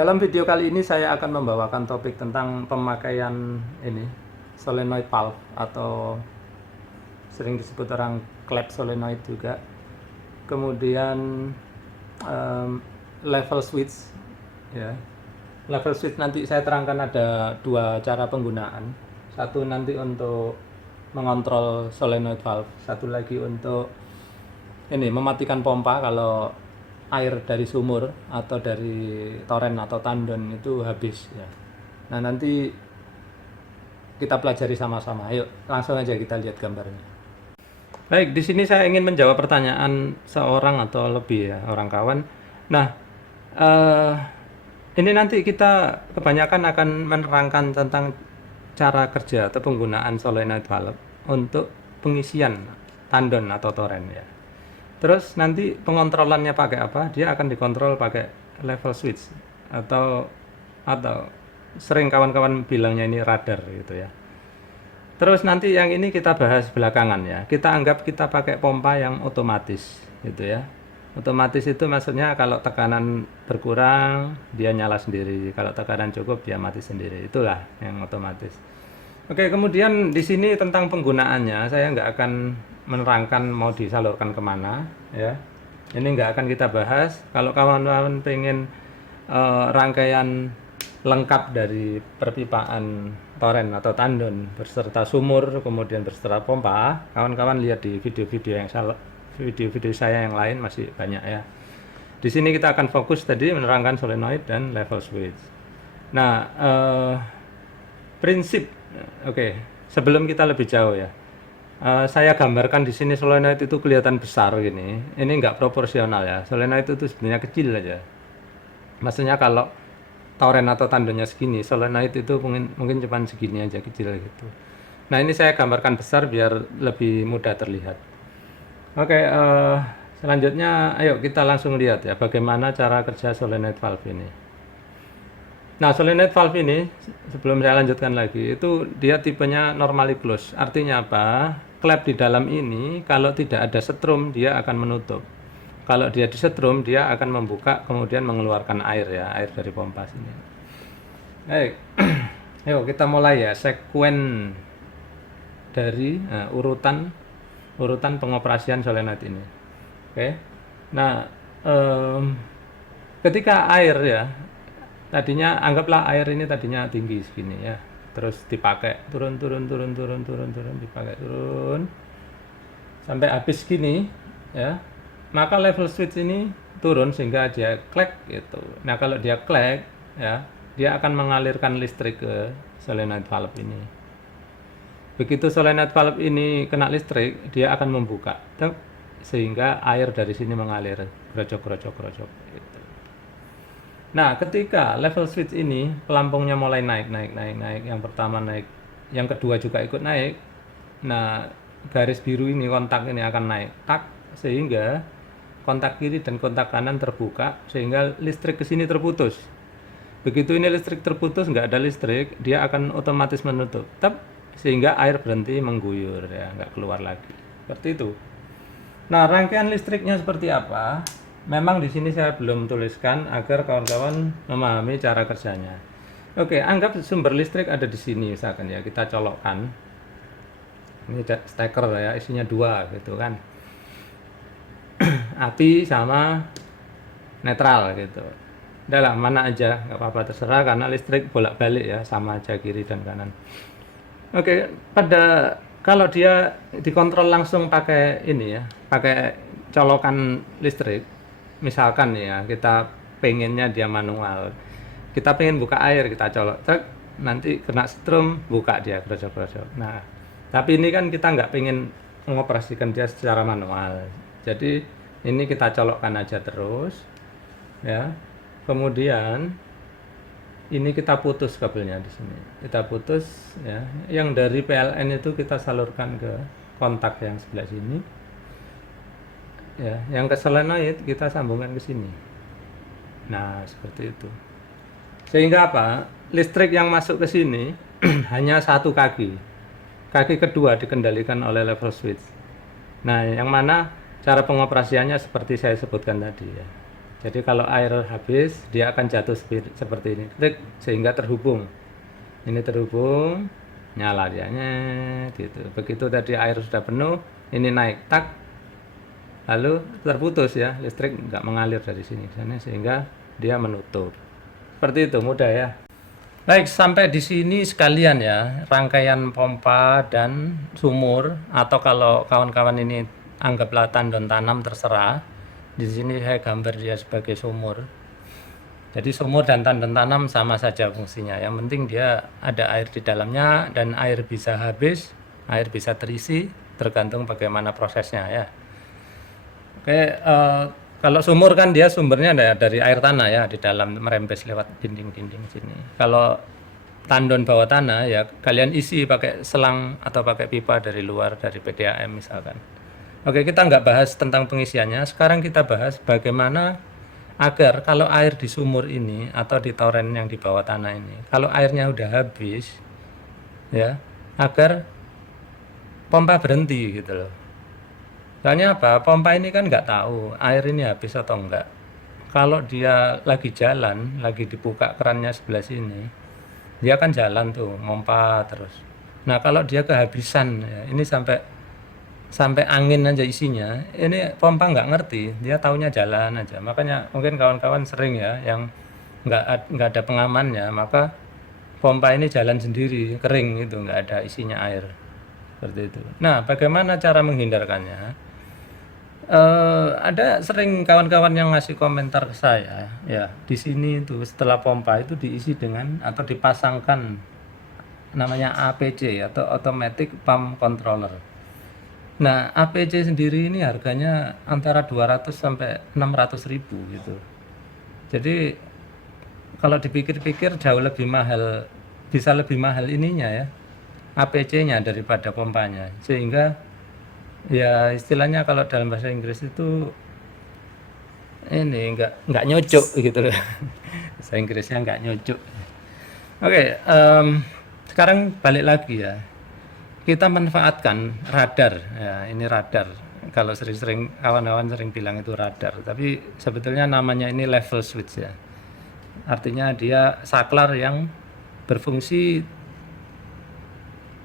Dalam video kali ini saya akan membawakan topik tentang pemakaian ini solenoid valve atau sering disebut orang klep solenoid juga. Kemudian level switch ya. Level switch nanti saya terangkan ada dua cara penggunaan. Satu nanti untuk mengontrol solenoid valve, satu lagi untuk ini mematikan pompa kalau air dari sumur atau dari toren atau tandon itu habis ya. Nah, nanti kita pelajari sama-sama. Ayo, langsung aja kita lihat gambarnya. Baik, di sini saya ingin menjawab pertanyaan seorang atau lebih ya, orang kawan. Nah, ini nanti kita kebanyakan akan menerangkan tentang cara kerja atau penggunaan solenoid valve untuk pengisian tandon atau toren ya. Terus nanti pengontrolannya pakai apa? Dia akan dikontrol pakai level switch atau sering kawan-kawan bilangnya ini radar gitu ya. Terus nanti yang ini kita bahas belakangan ya. Kita anggap kita pakai pompa yang otomatis gitu ya. Otomatis itu maksudnya kalau tekanan berkurang dia nyala sendiri, kalau tekanan cukup dia mati sendiri. Itulah yang otomatis. Oke, kemudian di sini tentang penggunaannya saya nggak akan menerangkan mau disalurkan kemana ya. Ini nggak akan kita bahas. Kalau kawan-kawan pengen rangkaian lengkap dari perpipaan toren atau tandon beserta sumur kemudian beserta pompa, kawan-kawan lihat di video-video saya yang lain masih banyak ya. Di sini kita akan fokus tadi menerangkan solenoid dan level switch. Nah, prinsip oke, sebelum kita lebih jauh ya. Saya gambarkan di sini solenoid itu kelihatan besar gini. Ini nggak proporsional ya. Solenoid itu sebenarnya kecil aja. Maksudnya kalau toren atau tandonnya segini, solenoid itu mungkin cuma segini aja, kecil gitu. Nah, ini saya gambarkan besar biar lebih mudah terlihat. Oke, selanjutnya ayo kita langsung lihat ya bagaimana cara kerja solenoid valve ini. Nah, solenoid valve ini sebelum saya lanjutkan lagi, itu dia tipenya normally close. Artinya apa? Klep di dalam ini kalau tidak ada setrum dia akan menutup. Kalau dia disetrum dia akan membuka kemudian mengeluarkan air ya, air dari pompa sini. Baik. Ayo kita mulai ya sekuen dari urutan pengoperasian solenoid ini. Oke. Nah, ketika air ya tadinya anggaplah air ini tadinya tinggi segini ya, terus dipakai turun dipakai turun sampai habis gini ya, maka level switch ini turun sehingga dia klek gitu. Nah, kalau dia klek ya, dia akan mengalirkan listrik ke solenoid valve ini. Begitu solenoid valve ini kena listrik, dia akan membuka sehingga air dari sini mengalir grojok gitu. Nah, ketika level switch ini pelampungnya mulai naik, yang pertama naik, yang kedua juga ikut naik. Nah, garis biru ini kontak ini akan naik, tak, sehingga kontak kiri dan kontak kanan terbuka sehingga listrik ke sini terputus. Begitu ini listrik terputus, nggak ada listrik, dia akan otomatis menutup, sehingga air berhenti mengguyur ya, nggak keluar lagi. Seperti itu. Nah, rangkaian listriknya seperti apa? Memang di sini saya belum tuliskan agar kawan-kawan memahami cara kerjanya. Oke, anggap sumber listrik ada di sini misalkan ya, kita colokkan. Ini steker ya, isinya 2 gitu kan. Api sama netral gitu. Udahlah, mana aja, nggak apa-apa terserah karena listrik bolak-balik ya, sama aja kiri dan kanan. Oke, kalau dia dikontrol langsung pakai ini ya, pakai colokan listrik, misalkan ya kita pengennya dia manual, kita pengen buka air kita colok, nanti kena setrum buka dia grojok. Nah, tapi ini kan kita nggak pengen mengoperasikan dia secara manual, jadi ini kita colokkan aja terus ya. Kemudian ini kita putus kabelnya di sini, kita putus ya. Yang dari PLN itu kita salurkan ke kontak yang sebelah sini ya, yang ke solenoid kita sambungkan ke sini. Nah, seperti itu. Sehingga apa? Listrik yang masuk ke sini hanya satu kaki. Kaki kedua dikendalikan oleh level switch. Nah, yang mana cara pengoperasiannya seperti saya sebutkan tadi ya. Jadi kalau air habis, dia akan jatuh seperti ini, klik, sehingga terhubung. Ini terhubung, nyala dia, nyet, gitu. Begitu tadi air sudah penuh, ini naik, tak, lalu terputus ya, listrik nggak mengalir dari sini ke sana, sehingga dia menutup. Seperti itu, mudah ya. Baik, sampai di sini sekalian ya, rangkaian pompa dan sumur, atau kalau kawan-kawan ini anggaplah tandon tanam, terserah. Di sini saya gambar dia sebagai sumur. Jadi sumur dan tandon tanam sama saja fungsinya. Yang penting dia ada air di dalamnya dan air bisa habis, air bisa terisi, tergantung bagaimana prosesnya ya. Oke, kalau sumur kan dia sumbernya dari air tanah ya, di dalam merembes lewat dinding-dinding sini. Kalau tandon bawah tanah ya kalian isi pakai selang atau pakai pipa dari luar, dari PDAM misalkan. Oke, kita nggak bahas tentang pengisiannya. Sekarang kita bahas bagaimana agar kalau air di sumur ini atau di toren yang di bawah tanah ini, kalau airnya udah habis, ya, agar pompa berhenti gitu loh. Soalnya apa? Pompa ini kan nggak tahu air ini habis atau enggak. Kalau dia lagi jalan, lagi dibuka kerannya sebelah sini, dia kan jalan tuh, mompa terus. Nah, kalau dia kehabisan, ya, ini sampai angin aja isinya, ini pompa nggak ngerti, dia taunya jalan aja. Makanya mungkin kawan-kawan sering ya yang nggak ada pengamannya, maka pompa ini jalan sendiri, kering gitu, nggak ada isinya air, seperti itu. Nah, bagaimana cara menghindarkannya? Ada sering kawan-kawan yang ngasih komentar ke saya, ya di sini itu setelah pompa itu diisi dengan atau dipasangkan namanya APC atau Automatic Pump Controller. Nah, APC sendiri ini harganya antara 200 sampai 600 ribu gitu. Jadi kalau dipikir-pikir jauh lebih mahal, bisa lebih mahal ininya ya, APC-nya daripada pompanya. Sehingga ya istilahnya kalau dalam bahasa Inggris itu ini nggak nyocok gitu loh. Bahasa Inggrisnya nggak nyocok. Oke, sekarang balik lagi ya. Kita manfaatkan radar. Ya, ini radar. Kalau sering-sering kawan-kawan sering bilang itu radar, tapi sebetulnya namanya ini level switch ya. Artinya dia saklar yang berfungsi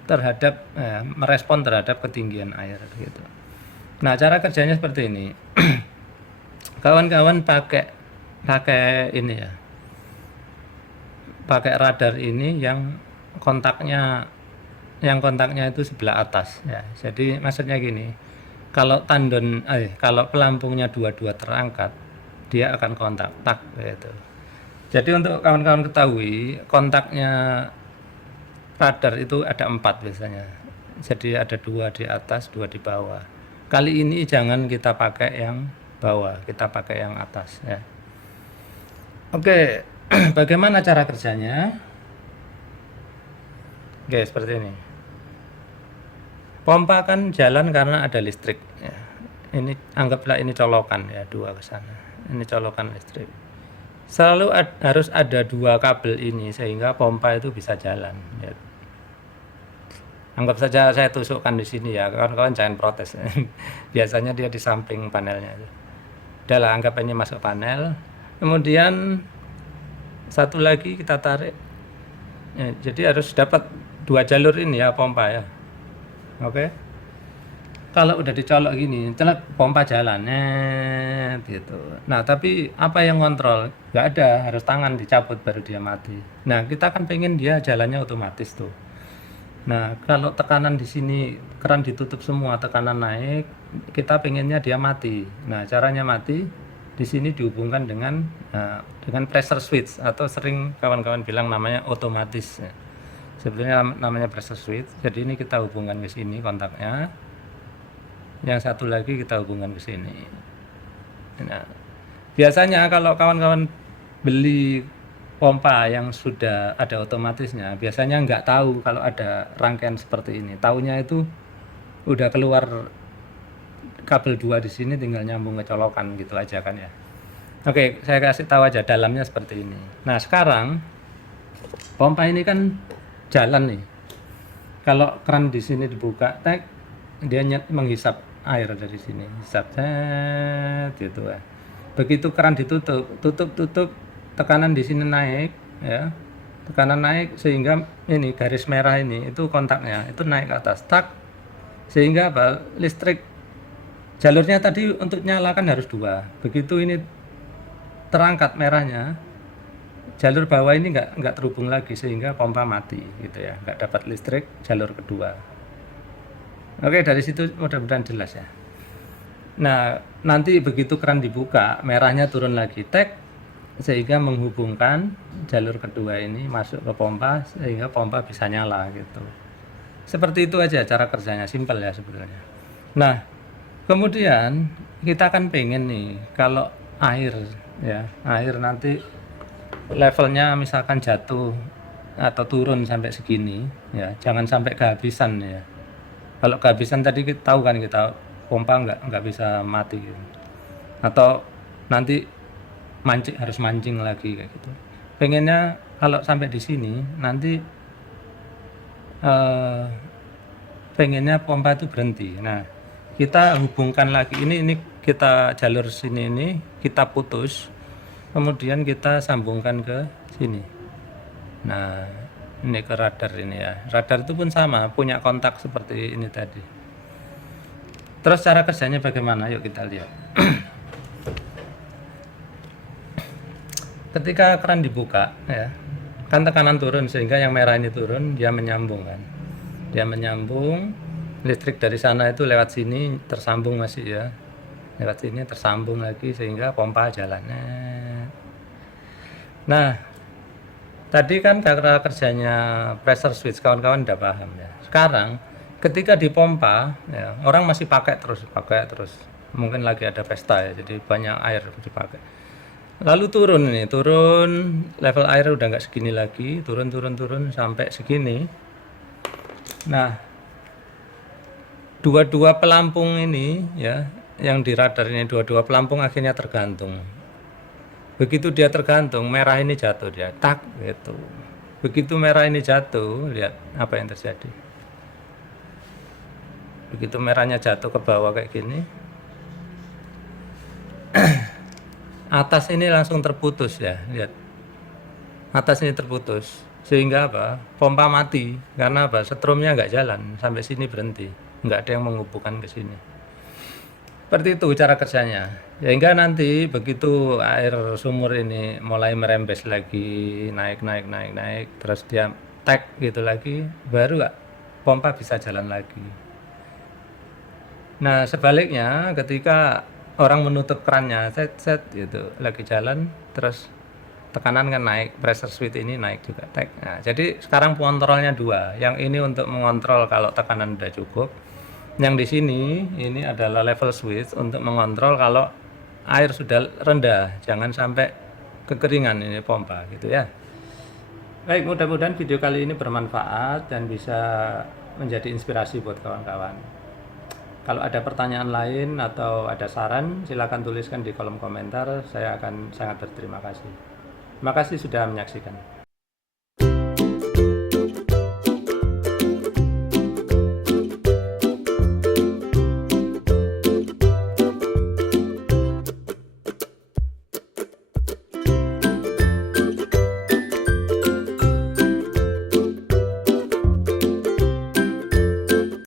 terhadap merespon terhadap ketinggian air gitu. Nah, cara kerjanya seperti ini. Kawan-kawan pakai ini ya. Pakai radar ini yang kontaknya itu sebelah atas ya. Jadi maksudnya gini. Kalau kalau pelampungnya dua-dua terangkat, dia akan kontak tak gitu. Jadi untuk kawan-kawan ketahui, kontaknya radar itu ada 4 biasanya. Jadi ada 2 di atas, 2 di bawah. Kali ini jangan kita pakai yang bawah, kita pakai yang atas ya. Oke, bagaimana cara kerjanya? Oke, seperti ini. Pompa kan jalan karena ada listrik ya. Ini anggaplah ini colokan ya, 2 ke sana. Ini colokan listrik. Selalu harus ada 2 kabel ini sehingga pompa itu bisa jalan ya. Anggap saja saya tusukkan di sini ya, kawan-kawan jangan protes. Biasanya dia di samping panelnya itu. Udahlah, anggap ini masuk panel. Kemudian satu lagi kita tarik ya, jadi harus dapat 2 jalur ini ya pompa ya. Oke. Kalau udah dicolok gini, celak pompa jalan gitu. Nah, tapi apa yang kontrol? Nggak ada, harus tangan dicabut baru dia mati. Nah, kita kan pengen dia jalannya otomatis tuh. Nah, kalau tekanan di sini keran ditutup semua, tekanan naik, kita pengennya dia mati. Nah, caranya mati di sini dihubungkan dengan pressure switch atau sering kawan-kawan bilang namanya otomatis. Sebetulnya namanya pressure switch. Jadi ini kita hubungkan ke sini kontaknya. Yang satu lagi kita hubungkan ke sini. Nah, biasanya kalau kawan-kawan beli pompa yang sudah ada otomatisnya, biasanya nggak tahu kalau ada rangkaian seperti ini. Taunya itu udah keluar kabel 2 di sini, tinggal nyambung ke colokan gitu aja kan ya. Oke, saya kasih tahu aja dalamnya seperti ini. Nah, sekarang pompa ini kan jalan nih. Kalau keran di sini dibuka, dia menghisap air dari sini, hisap gitu ya. Begitu keran ditutup, tutup, tekanan di sini naik, ya, tekanan naik sehingga ini garis merah ini itu kontaknya itu naik ke atas, tak, sehingga apa? Listrik jalurnya tadi untuk nyalakan harus 2. Begitu ini terangkat merahnya, jalur bawah ini nggak terhubung lagi sehingga pompa mati gitu ya, nggak dapat listrik jalur kedua. Oke, dari situ mudah-mudahan jelas ya. Nah, nanti begitu keran dibuka, merahnya turun lagi, tek, sehingga menghubungkan jalur kedua ini masuk ke pompa sehingga pompa bisa nyala gitu. Seperti itu aja cara kerjanya, simpel ya sebetulnya. Nah, kemudian kita kan pengen nih kalau air ya, air nanti levelnya misalkan jatuh atau turun sampai segini ya, jangan sampai kehabisan ya. Kalau kehabisan tadi kita tahu kan, kita pompa nggak bisa mati gitu. Atau nanti harus mancing lagi kayak gitu. Pengennya kalau sampai di sini nanti pengennya pompa itu berhenti. Nah, kita hubungkan lagi ini kita jalur sini ini kita putus, kemudian kita sambungkan ke sini. Nah, ini ke radar ini ya. Radar itu pun sama, punya kontak seperti ini tadi. Terus cara kerjanya bagaimana? Yuk kita lihat. Ketika keran dibuka ya, kan tekanan turun sehingga yang merah ini turun, dia menyambung kan. Dia menyambung, listrik dari sana itu lewat sini tersambung masih ya. Lewat sini tersambung lagi sehingga pompa jalannya. Nah, tadi kan cara kerjanya pressure switch, kawan-kawan udah paham ya. Sekarang ketika dipompa ya, orang masih pakai terus. Mungkin lagi ada pesta ya, jadi banyak air dipakai. Lalu turun level air udah nggak segini lagi, turun sampai segini. Nah, dua pelampung ini ya, yang di radar ini dua pelampung akhirnya tergantung. Begitu dia tergantung, merah ini jatuh dia, tak gitu. Begitu merah ini jatuh, lihat apa yang terjadi. Begitu merahnya jatuh ke bawah kayak gini, atas ini langsung terputus ya, lihat. Atas ini terputus, sehingga apa? Pompa mati, karena apa? Setrumnya nggak jalan, sampai sini berhenti, nggak ada yang menghubungkan ke sini. Seperti itu cara kerjanya. Sehingga nanti begitu air sumur ini mulai merembes lagi, naik, terus dia tek gitu lagi, baru pompa bisa jalan lagi. Nah, sebaliknya ketika orang menutup kerannya, set gitu, lagi jalan, terus tekanan kan naik, pressure switch ini naik juga, tek. Nah, jadi sekarang pengontrolnya 2. Yang ini untuk mengontrol kalau tekanan udah cukup. Yang di sini ini adalah level switch untuk mengontrol kalau air sudah rendah, jangan sampai kekeringan ini pompa gitu ya. Baik, mudah-mudahan video kali ini bermanfaat dan bisa menjadi inspirasi buat kawan-kawan. Kalau ada pertanyaan lain atau ada saran, silakan tuliskan di kolom komentar. Saya akan sangat berterima kasih. Terima kasih sudah menyaksikan.